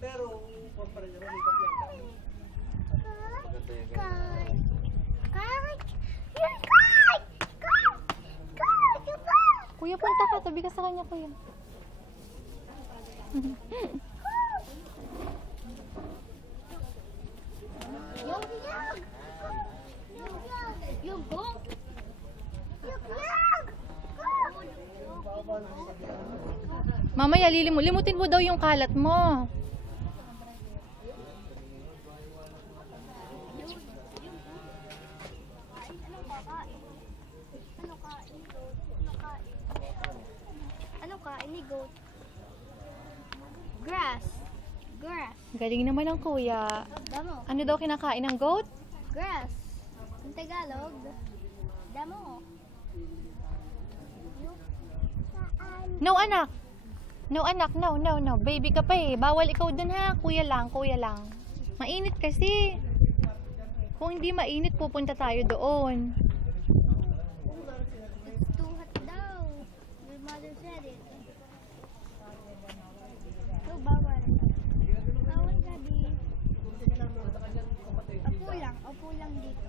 Pero, kumpara niya, lumipat yan. Maganda yan. Kuya, punta ka. Tabi ka sa kanya, kuya. Mamaya, limutin mo daw yung kalat mo. Ano kain ni goat? Grass. Grass. Galing naman ang kuya. Damo. Ano daw kinakain ng goat? Grass. Ang Tagalog. Damo. No, anak. No, anak. No, no, no. Baby ka pa eh. Bawal ikaw dun ha. Kuya lang, kuya lang. Mainit kasi. Kung hindi mainit, pupunta tayo doon. It's too hot daw. Your mother said it. So, bawal. Bawal, Daddy. Opo lang. Opo lang dito.